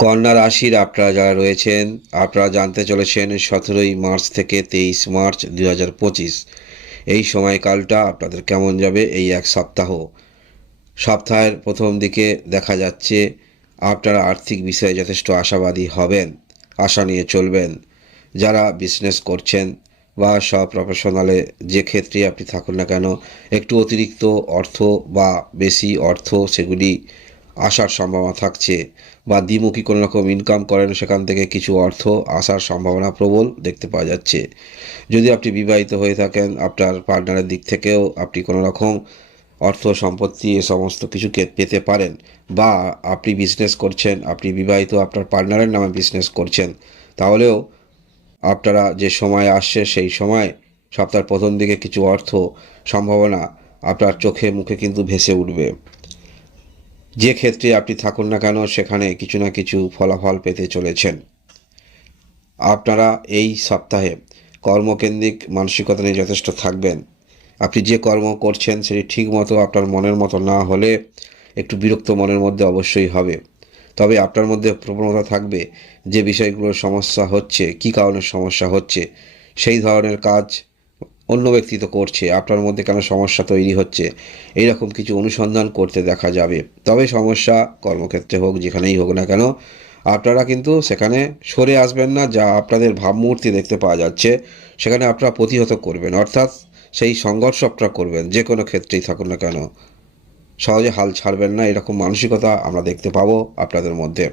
কন্যা রাশির আপনারা যারা রয়েছেন, আপনারা জানতে চলেছেন 17ই মার্চ থেকে 23 মার্চ 2025 এই সময়কালটা আপনাদের কেমন যাবে। এই এক সপ্তাহ, সপ্তাহের প্রথম দিকে দেখা যাচ্ছে আপনারা আর্থিক বিষয়ে যথেষ্ট আশাবাদী হবেন, আশা নিয়ে চলবেন। যারা বিজনেস করছেন বা সব প্রফেশনালে যে ক্ষেত্রে আপনি থাকুন না কেন, একটু অতিরিক্ত অর্থ বা বেশি অর্থ সেগুলি আসার সম্ভাবনা থাকছে, বা দ্বিমুখী কোনো রকম ইনকাম করেন সেখান থেকে কিছু অর্থ আসার সম্ভাবনা প্রবল দেখতে পাওয়া যাচ্ছে। যদি আপনি বিবাহিত হয়ে থাকেন, আপনার পার্টনারের দিক থেকেও আপনি কোনো রকম অর্থ সম্পত্তি এ সমস্ত কিছু পেতে পারেন। বা আপনি বিজনেস করছেন, আপনি বিবাহিত, আপনার পার্টনারের নামে বিজনেস করছেন, তাহলেও আপনারা যে সময় আসছে সেই সময় সপ্তাহের প্রথম দিকে কিছু অর্থ সম্ভাবনা আপনার চোখে মুখে কিন্তু ভেসে উঠবে। যে ক্ষেত্রে আপনি থাকুন না কেন সেখানে কিছু না কিছু ফলাফল পেতে চলেছেন। আপনারা এই সপ্তাহে কর্মকেন্দ্রিক মানসিকতা নিয়ে যথেষ্ট থাকবেন। আপনি যে কর্ম করছেন সেটি ঠিক মতো আপনার মনের মতো না হলে একটু বিরক্ত মনের মধ্যে অবশ্যই হবে। তবে আপনার মধ্যে প্রবণতা থাকবে যে বিষয়গুলোর সমস্যা হচ্ছে, কী কারণে সমস্যা হচ্ছে, সেই ধরনের কাজ অন্য ব্যক্তি তো করছে, আপনার মধ্যে কেন সমস্যা তৈরি হচ্ছে, এইরকম কিছু অনুসন্ধান করতে দেখা যাবে। তবে সমস্যা কর্মক্ষেত্রে হোক, যেখানেই হোক না কেন, আপনারা কিন্তু সেখানে সরে আসবেন না। যা আপনাদের ভাবমূর্তি দেখতে পাওয়া যাচ্ছে সেখানে আপনারা প্রতিহত করবেন, অর্থাৎ সেই সংঘর্ষ আপনারা করবেন। যে কোনো ক্ষেত্রেই থাকুন না কেন সহজে হাল ছাড়বেন না, এরকম মানসিকতা আমরা দেখতে পাবো আপনাদের মধ্যে।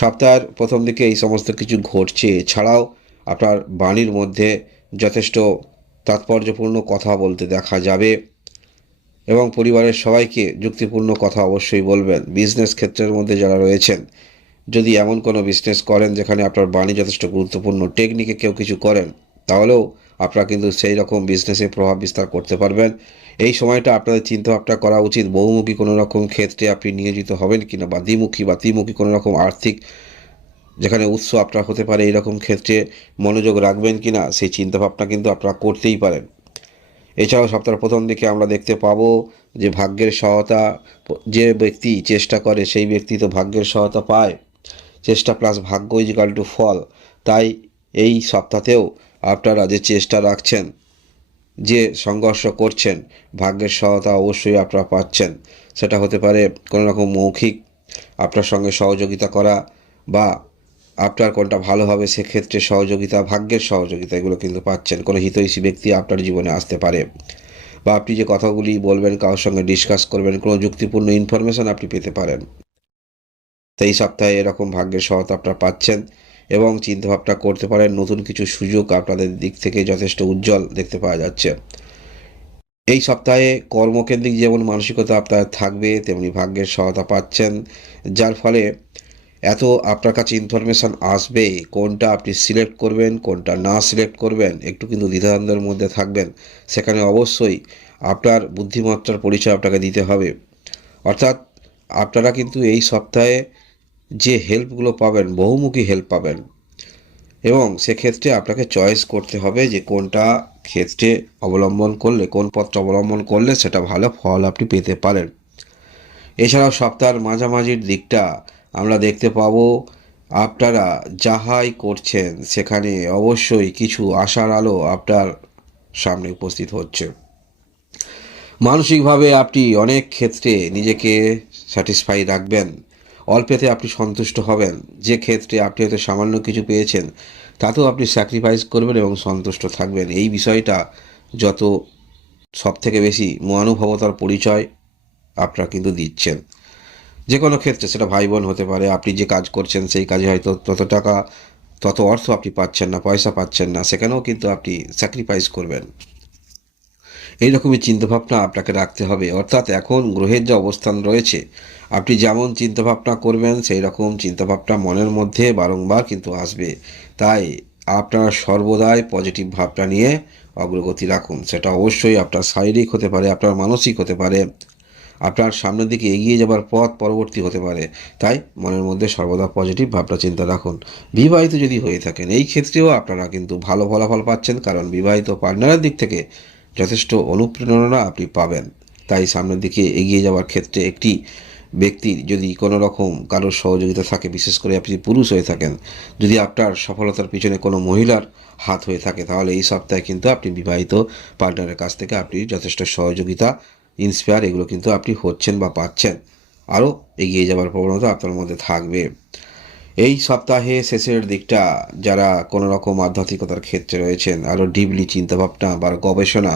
সপ্তাহের প্রথম দিকে এই সমস্ত কিছু ঘটছে। এছাড়াও আপনার বাণীর মধ্যে যথেষ্ট তাৎপর্যপূর্ণ কথা বলতে দেখা যাবে এবং পরিবারের সবাইকে যুক্তিপূর্ণ কথা অবশ্যই বলবেন। বিজনেস ক্ষেত্রের মধ্যে যারা রয়েছেন, যদি এমন কোনো বিজনেস করেন যেখানে আপনার বাণী যথেষ্ট গুরুত্বপূর্ণ, টেকনিকে কেউ কিছু করেন, তাহলেও আপনারা কিন্তু সেই রকম বিজনেসে প্রভাব বিস্তার করতে পারবেন। এই সময়টা আপনাদের চিন্তাভাবনা করা উচিত বহুমুখী কোনো রকম ক্ষেত্রে আপনি নিয়োজিত হবেন কিনা, বা দ্বিমুখী বা ত্রিমুখী কোনো রকম আর্থিক যেখানে উৎস আপনার হতে পারে, এরকম ক্ষেত্রে মনোযোগ রাখবেন কিনা সেই চিন্তাভাবনা কিন্তু আপনারা করতেই পারেন। এছাড়াও সপ্তাহের প্রথম দিকে আমরা দেখতে পাবো যে ভাগ্যের সহায়তা, যে ব্যক্তি চেষ্টা করে সেই ব্যক্তি তো ভাগ্যের সহায়তা পায়। চেষ্টা প্লাস ভাগ্য ইজিক্যাল টু ফল। তাই এই সপ্তাহতেও আপনারা যে চেষ্টা রাখছেন, যে সংঘর্ষ করছেন, ভাগ্যের সহায়তা অবশ্যই আপনারা পাচ্ছেন। সেটা হতে পারে কোনো রকম মৌখিক আপনার সঙ্গে সহযোগিতা করা, বা আপনার কোনটা ভালো হবে সেক্ষেত্রে সহযোগিতা, ভাগ্যের সহযোগিতা, এগুলো কিন্তু পাচ্ছেন। কোনো হিতৈষী ব্যক্তি আপনার জীবনে আসতে পারে, বা আপনি যে কথাগুলি বলবেন, কারোর সঙ্গে ডিসকাস করবেন, কোনো যুক্তিপূর্ণ ইনফরমেশান আপনি পেতে পারেন। তো এই সপ্তাহে এরকম ভাগ্যের সহায়তা আপনারা পাচ্ছেন এবং চিন্তাভাবনা করতে পারেন নতুন কিছু সুযোগ আপনাদের দিক থেকে যথেষ্ট উজ্জ্বল দেখতে পাওয়া যাচ্ছে। এই সপ্তাহে কর্মকেন্দ্রিক যেমন মানসিকতা আপনার থাকবে, তেমনি ভাগ্যের সহায়তা পাচ্ছেন, যার ফলে এত আপনার কাছে ইনফরমেশান আসবে, কোনটা আপনি সিলেক্ট করবেন কোনটা না সিলেক্ট করবেন একটু কিন্তু দ্বিধাদ্বন্দ্বের মধ্যে থাকবেন। সেখানে অবশ্যই আপনার বুদ্ধিমত্তার পরিচয় আপনাকে দিতে হবে। অর্থাৎ আপনারা কিন্তু এই সপ্তাহে যে হেল্পগুলো পাবেন, বহুমুখী হেল্প পাবেন, এবং সেক্ষেত্রে আপনাকে চয়েস করতে হবে যে কোনটা ক্ষেত্রে অবলম্বন করলে, কোন পথটা অবলম্বন করলে সেটা ভালো ফল আপনি পেতে পারেন। এছাড়াও সপ্তাহের মাঝামাঝির দিকটা আমরা দেখতে পাবো আপনারা যাহাই করছেন সেখানে অবশ্যই কিছু আশার আলো আপনার সামনে উপস্থিত হচ্ছে। মানসিকভাবে আপনি অনেক ক্ষেত্রে নিজেকে স্যাটিসফাই রাখবেন, অল্পেতে আপনি সন্তুষ্ট হবেন। যে ক্ষেত্রে আপনি হয়তো সামান্য কিছু পেয়েছেন তাতেও আপনি স্যাক্রিফাইস করবেন এবং সন্তুষ্ট থাকবেন। এই বিষয়টা যত সব থেকে বেশি মহানুভবতার পরিচয় আপনারা কিন্তু দিচ্ছেন। যে কোনো ক্ষেত্রে সেটা ভাই বোন হতে পারে, আপনি যে কাজ করছেন সেই কাজে হয়তো তত টাকা, তত অর্থ আপনি পাচ্ছেন না, পয়সা পাচ্ছেন না, সেখানেও কিন্তু আপনি স্যাক্রিফাইস করবেন। এইরকমই চিন্তাভাবনা আপনাকে রাখতে হবে। অর্থাৎ এখন গ্রহের যে অবস্থান রয়েছে, আপনি যেমন চিন্তাভাবনা করবেন সেই রকম চিন্তাভাবনা মনের মধ্যে বারংবার কিন্তু আসবে। তাই আপনারা সর্বদাই পজিটিভ ভাবনা নিয়ে অগ্রগতি রাখুন। সেটা অবশ্যই আপনার শারীরিক হতে পারে, আপনার মানসিক হতে পারে, আপনার সামনের দিকে এগিয়ে যাবার পথ পরবর্তী হতে পারে। তাই মনের মধ্যে সর্বদা পজিটিভ ভাবনা চিন্তা রাখুন। বিবাহিত যদি হয়ে থাকেন, এই ক্ষেত্রেও আপনারা কিন্তু ভালো ফলাফল পাচ্ছেন, কারণ বিবাহিত পার্টনারের দিক থেকে যথেষ্ট অনুপ্রেরণা আপনি পাবেন। তাই সামনের দিকে এগিয়ে যাওয়ার ক্ষেত্রে একটি ব্যক্তির যদি কোনো রকম কারোর সহযোগিতা থাকে, বিশেষ করে আপনি পুরুষ হয়ে থাকেন, যদি আপনার সফলতার পিছনে কোনো মহিলার হাত হয়ে থাকে, তাহলে এই সপ্তাহে কিন্তু আপনি বিবাহিত পার্টনারের কাছ থেকে আপনি যথেষ্ট সহযোগিতা, ইন্সপায়ার এগুলো কিন্তু আপনি হচ্ছেন বা পাচ্ছেন। আরও এগিয়ে যাওয়ার প্রবণতা আপনার মধ্যে থাকবে। এই সপ্তাহে শেষের দিকটা যারা কোনো রকম আধ্যাত্মিকতার ক্ষেত্রে রয়েছেন, আরও ডিপলি চিন্তাভাবনা বা গবেষণা,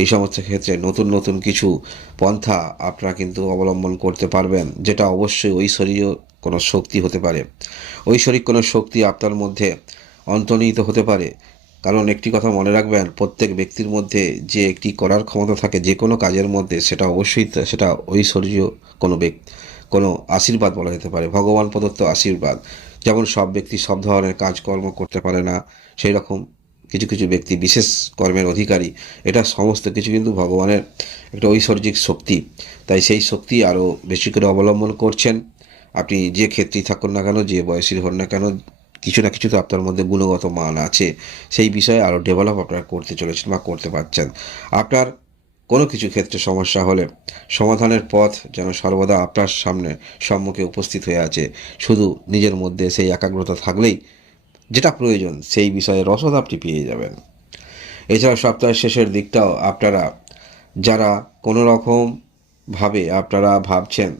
এই সমস্ত ক্ষেত্রে নতুন নতুন কিছু পন্থা আপনারা কিন্তু অবলম্বন করতে পারবেন, যেটা অবশ্যই ঐশ্বরীয় কোনো শক্তি হতে পারে। ঐশ্বরিক কোনো শক্তি আপনার মধ্যে অন্তর্নিহিত হতে পারে। কারণ একটি কথা মনে রাখবেন, প্রত্যেক ব্যক্তির মধ্যে যে একটি করার ক্ষমতা থাকে যে কোনো কাজের মধ্যে, সেটা অবশ্যই সেটা ঐশ্বর্যীয় কোনো আশীর্বাদ বলা যেতে পারে, ভগবান প্রদত্ত আশীর্বাদ। যেমন সব ব্যক্তি সব ধরনের কাজকর্ম করতে পারে না, সেই রকম কিছু কিছু ব্যক্তি বিশেষ কর্মের অধিকারী। এটা সমস্ত কিছু কিন্তু ভগবানের একটা ঐশ্বরিক শক্তি। তাই সেই শক্তি আরও বেশি করে অবলম্বন করছেন। আপনি যে ক্ষেত্রেই থাকুন না কেন, যে বয়সী হন না কেন, কিছু না কিছু তো আপনার মধ্যে গুণগত মান আছে। সেই বিষয়ে আরও ডেভেলপ আপনারা করতে চলেছেন বা করতে পারছেন। আপনার কোনো কিছু ক্ষেত্রে সমস্যা হলে সমাধানের পথ যেন সর্বদা আপনার সম্মুখে উপস্থিত হয়ে আছে। শুধু নিজের মধ্যে সেই একাগ্রতা থাকলেই যেটা প্রয়োজন সেই বিষয়ে রসদ আপনি পেয়ে যাবেন। এছাড়া সপ্তাহের শেষের দিকটাও আপনারা যারা কোনো রকমভাবে আপনারা ভাবছেন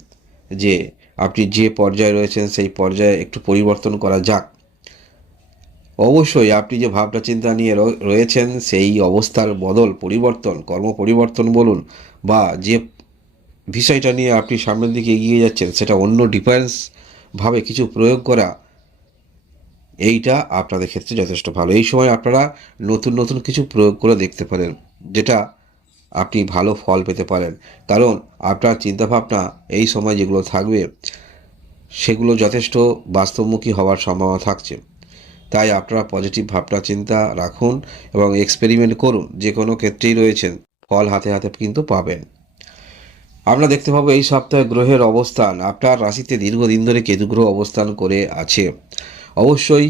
যে আপনি যে পর্যায়ে রয়েছেন সেই পর্যায়ে একটু পরিবর্তন করা যাক, অবশ্যই আপনি যে ভাবনা চিন্তা নিয়ে রয়েছেন সেই অবস্থার পরিবর্তন, কর্ম পরিবর্তন বলুন, বা যে বিষয়টা নিয়ে আপনি সামনের দিকে এগিয়ে যাচ্ছেন সেটা অন্য ডিফারেন্সভাবে কিছু প্রয়োগ করা, এইটা আপনাদের ক্ষেত্রে যথেষ্ট ভালো। এই সময় আপনারা নতুন নতুন কিছু প্রয়োগ করে দেখতে পারেন, যেটা আপনি ভালো ফল পেতে পারেন। কারণ আপনার চিন্তাভাবনা এই সময় যেগুলো থাকবে সেগুলো যথেষ্ট বাস্তবমুখী হওয়ার সম্ভাবনা থাকছে। তাই আপনারা পজিটিভ ভাবনা চিন্তা রাখুন এবং এক্সপেরিমেন্ট করুন। যে কোনো ক্ষেত্রেই রয়েছেন, ফল হাতে হাতে কিন্তু পাবেন। আমরা দেখতে পাবো এই সপ্তাহে গ্রহের অবস্থান, আপনার রাশিতে দীর্ঘদিন ধরে কেতু গ্রহ অবস্থান করে আছে। অবশ্যই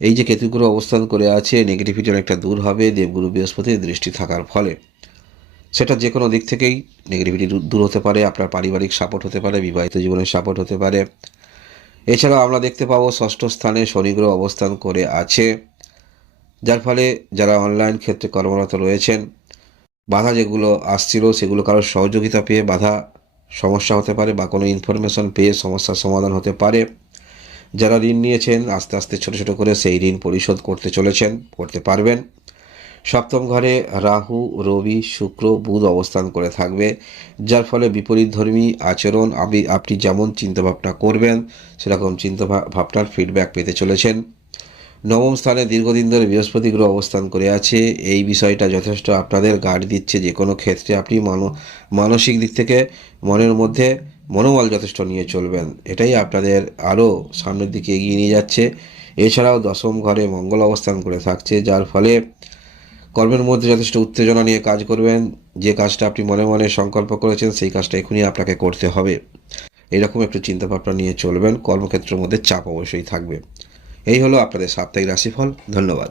এই যে কেতু গ্রহ অবস্থান করে আছে, নেগেটিভিটি অনেকটা দূর হবে দেবগুরু বৃহস্পতির দৃষ্টি থাকার ফলে। সেটা যে কোনো দিক থেকেই নেগেটিভিটি দূর হতে পারে, আপনার পারিবারিক সাপোর্ট হতে পারে, বিবাহিত জীবনের সাপোর্ট হতে পারে। এছাড়াও আমরা দেখতে পাবো ষষ্ঠ স্থানে শনি গ্রহ অবস্থান করে আছে, যার ফলে যারা অনলাইন ক্ষেত্রে কর্মরত রয়েছেন, বাধা যেগুলো আসছিল সেগুলো কারোর সহযোগিতা পেয়ে বাধা সমস্যা হতে পারে, বা কোনো ইনফরমেশন পেয়ে সমস্যার সমাধান হতে পারে। যারা ঋণ নিয়েছেন আস্তে আস্তে ছোট ছোট করে সেই ঋণ পরিশোধ করতে পারবেন। সপ্তম ঘরে রাহু, রবি, শুক্র, বুধ অবস্থান করে থাকবে, যার ফলে বিপরীতধর্মী আচরণ, আপনি যেমন চিন্তাভাবনা করবেন সেরকম চিন্তাভাবনার ফিডব্যাক পেতে চলেছেন। নবম স্থানে দীর্ঘদিন ধরে বৃহস্পতি গ্রহ অবস্থান করে আছে। এই বিষয়টা যথেষ্ট আপনাদের গার্ড দিচ্ছে। যে কোনো ক্ষেত্রে আপনি মানসিক দিক থেকে মনের মধ্যে মনোবল যথেষ্ট নিয়ে চলবেন, এটাই আপনাদের আরও সামনের দিকে এগিয়ে নিয়ে যাচ্ছে। এছাড়াও দশম ঘরে মঙ্গল অবস্থান করে থাকছে, যার ফলে কর্মের মধ্যে যথেষ্ট উত্তেজনা নিয়ে কাজ করবেন। যে কাজটা আপনি মনে মনে সংকল্প করেছেন সেই কাজটা এখনই আপনাকে করতে হবে, এরকম একটু চিন্তাভাবনা নিয়ে চলবেন। কর্মক্ষেত্রের মধ্যে চাপ অবশ্যই থাকবে। এই হলো আপনাদের সাপ্তাহিক রাশিফল। ধন্যবাদ।